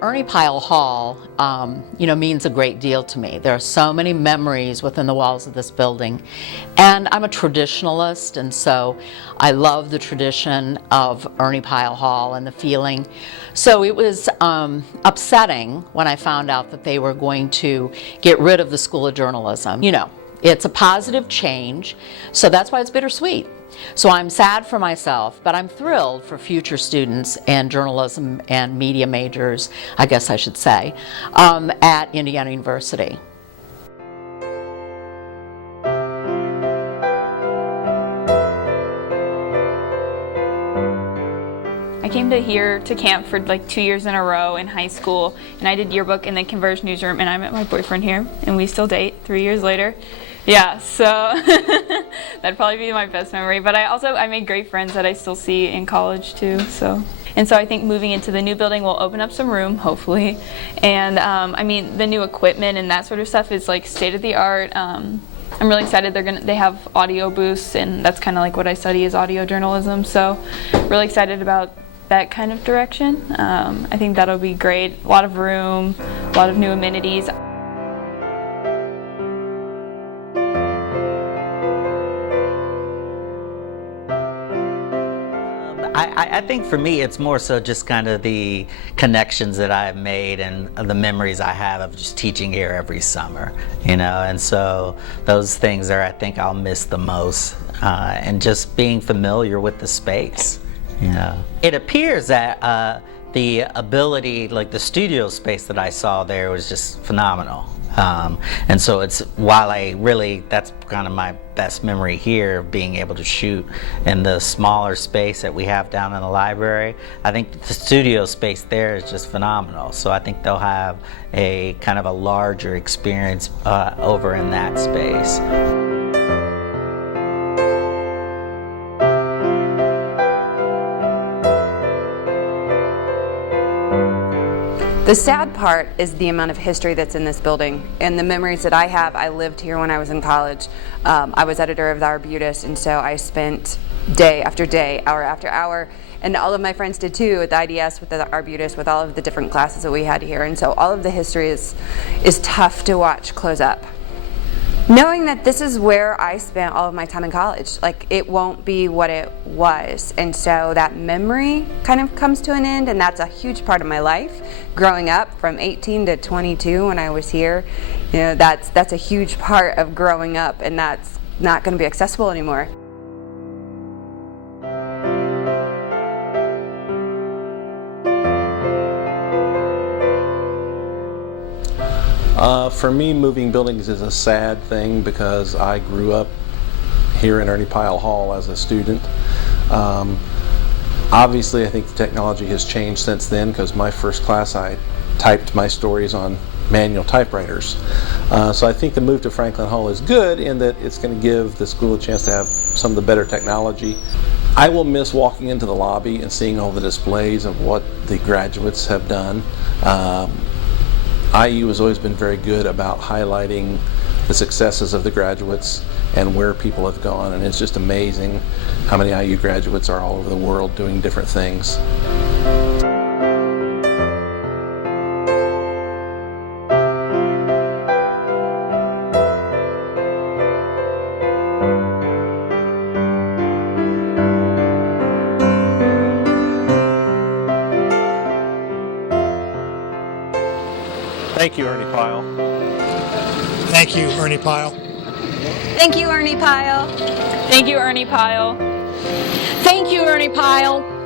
Ernie Pyle Hall, means a great deal to me. There are so many memories within the walls of this building. And I'm a traditionalist, and so I love the tradition of Ernie Pyle Hall and the feeling. So it was upsetting when I found out that they were going to get rid of the School of Journalism. It's a positive change, so that's why it's bittersweet. So I'm sad for myself, but I'm thrilled for future students and journalism and media majors, I guess I should say, at Indiana University. I came to camp for like 2 years in a row in high school, and I did yearbook and then Converge newsroom, and I met my boyfriend here, and we still date 3 years later. Yeah, so that'd probably be my best memory. But I made great friends that I still see in college too. So I think moving into the new building will open up some room, hopefully. And the new equipment and that sort of stuff is like state of the art. I'm really excited. They have audio booths, and that's kind of like what I study is audio journalism. So really excited about that kind of direction. I think that'll be great. A lot of room, a lot of new amenities. I think for me it's more so just kind of the connections that I've made and the memories I have of just teaching here every summer, and so those things are I think I'll miss the most, and just being familiar with the space. It appears that the ability, like the studio space that I saw there was just phenomenal. And so that's kind of my best memory here, being able to shoot in the smaller space that we have down in the library. I think the studio space there is just phenomenal. So I think they'll have a kind of a larger experience over in that space. The sad part is the amount of history that's in this building and the memories that I have. I lived here when I was in college. I was editor of the Arbutus, and so I spent day after day, hour after hour, and all of my friends did too at the IDS with the Arbutus, with all of the different classes that we had here. And so all of the history is tough to watch close up. Knowing that this is where I spent all of my time in college, like it won't be what it was. And so that memory kind of comes to an end, and that's a huge part of my life. Growing up from 18 to 22 when I was here, that's a huge part of growing up, and that's not going to be accessible anymore. For me, moving buildings is a sad thing because I grew up here in Ernie Pyle Hall as a student. Obviously, I think the technology has changed since then, because my first class I typed my stories on manual typewriters. So I think the move to Franklin Hall is good in that it's going to give the school a chance to have some of the better technology. I will miss walking into the lobby and seeing all the displays of what the graduates have done. IU has always been very good about highlighting the successes of the graduates and where people have gone, and it's just amazing how many IU graduates are all over the world doing different things. Thank you, Ernie Pyle. Thank you, Ernie Pyle. Thank you, Ernie Pyle. Thank you, Ernie Pyle. Thank you, Ernie Pyle.